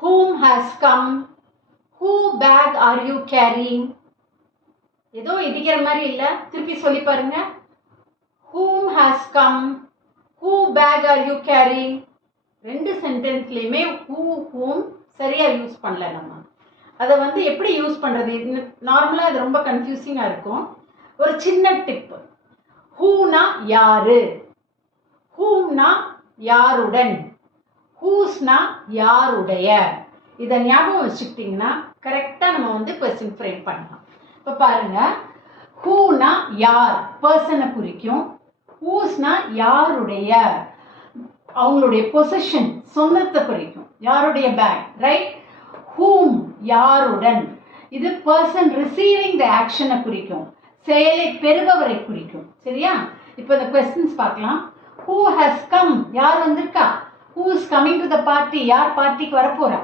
whom has come, who bag are you carrying? ஏதோ இடிக்கிற மாதிரி இல்லை, திருப்பி சொல்லி பாருங்க. whom has come, who bag are you carrying? ரெண்டு சென்டென்ஸ்லையுமே who whom சரியா யூஸ் பண்ணல. நம்ம அதை வந்து எப்படி யூஸ் பண்ணுறது, நார்மலாக அது ரொம்ப கன்ஃபியூசிங்காக இருக்கும். ஒரு சின்ன டிப்பு, ஹூனா யாரு, ஹூம்னா யாருடன், ஹூஸ்னா யாருடைய. இதை ஞாபகம் வச்சுக்கிட்டிங்கன்னா கரெக்டாக நம்ம வந்து கொஸ்டின் ஃப்ரேம் பண்ணலாம். இப்போ பாருங்க, ஹூனா யார், பர்சனை குறிக்கும். ஹூஸ்னா யாருடைய, அவங்களுடைய பொசிஷன், சொந்தத்தை குறிக்கும். யாருடைய பேக், ரைட். ஹூம் யாருடன், இது பர்சன் ரிசீவிங் த ஆக்ஷனை குறிக்கும், செயலை பெறுபவரை குறிக்கும். சரியா? இப்போ இந்த கொஸ்டின்ஸ் பார்க்கலாம். ஹூ ஹஸ் கம், யார் வந்திருக்கா. Who is coming to the party, யார் பார்ட்டிக்கு வரப்போறா.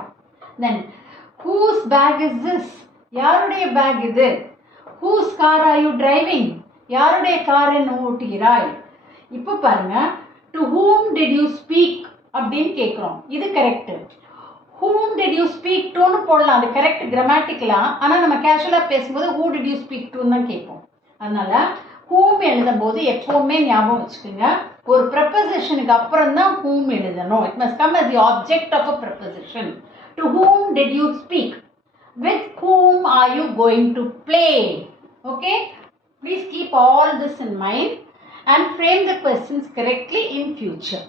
Then whose bag is this, யாருடைய பேக் இது. Whose car are you driving, யாருடைய காரை ஓட்டுகிறாய். இப்போ பாருங்க, to whom did you speak அப்படின்னு கேட்குறோம். இது correct. whom did you speak to னு போடலாம், அது கரெக்ட் கிராமட்டிக்கலாக. ஆனால் நம்ம கேஷுவலாக பேசும்போது who did you speak to தான் கேட்போம். அதனால whom எழுதும் போது எப்போவுமே ஞாபகம் வச்சுக்கோங்க, ஒரு ப்ரெப்போசிஷனுக்கு அப்புறம் தான் whom எழுதணும். It must come as the object of a preposition. To whom did you speak? With whom are you going to play? Okay? Please keep all this in mind and frame the questions correctly in future.